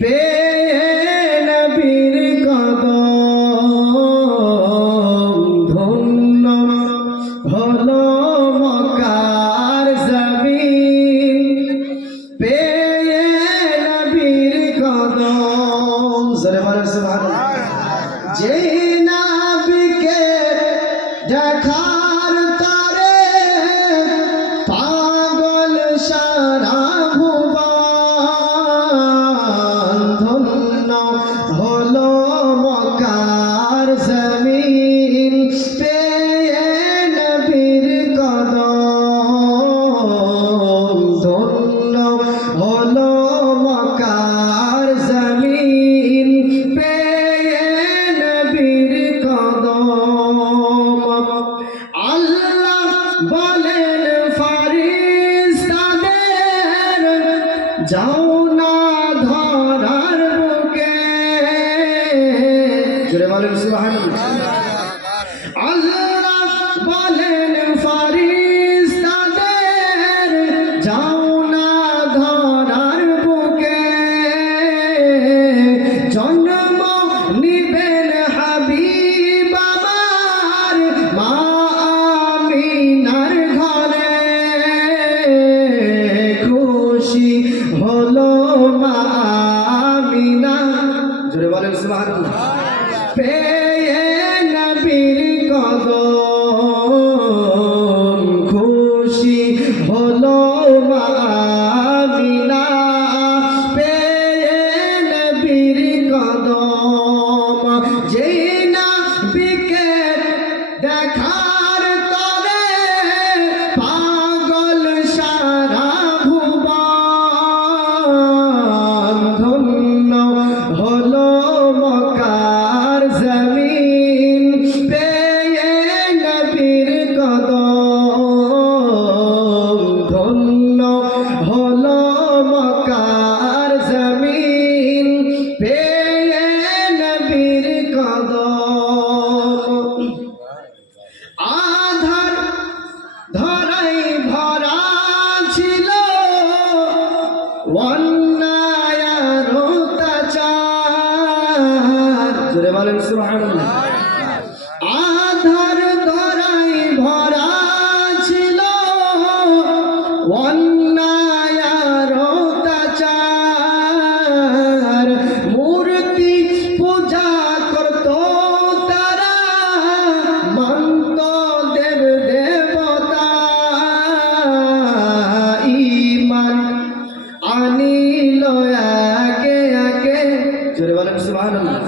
পেয়ে নবীর কদম ধন্য হলো মক্কার জমিন। পেয়ে নবীর কদম জোরে বলো সুবহানাল্লাহ। যে নবীকে দেখার তরে পাগল সারা ভুবন, ধন্য হলো মক্কার জমিন। পেয়ে নবীর কদম ধন্য হলো মক্কার জমিন। পেয়ে নবীর কদম আল্লাহ বলেন ফারিস্তাদের, যাও না ধরার বুকে। জোরে বলেন সুবহানাল্লাহ। আল্লাহ বলেন ফারিস্তাদের, যাও না ধরার বুকে। জন্ম নিবেন হাবিব আমার মা আমিনার ঘরে। খুশি হলো মা আমিনা, জোরে বলেন সুবহানাল্লাহ। পেয়ে নবীর কদম খুশি হলো মা আমিনা। পেয়ে নবীর কদম যে নবীকে দেখার তরে পাগল সারা ভুবন, ধন্য হলো মক্কার জমিন। পেয়ে নবীর কদম ধন্য হলো মক্কার জমিন। পেয়ে নবীর কদম আধার ধরাই ভরা ছিল অন্যায় আর অত্যাচার। জোরে বলেন সুবহানাল্লাহ। আধার ধরাই ভরা ছিল অন্যায় আর অত্যাচার। মূর্তি পূজা করত তারা, মানত দেব দেবতা। ঈমান আনিল একে একে, জোরে বলেন সুবহানাল্লাহ।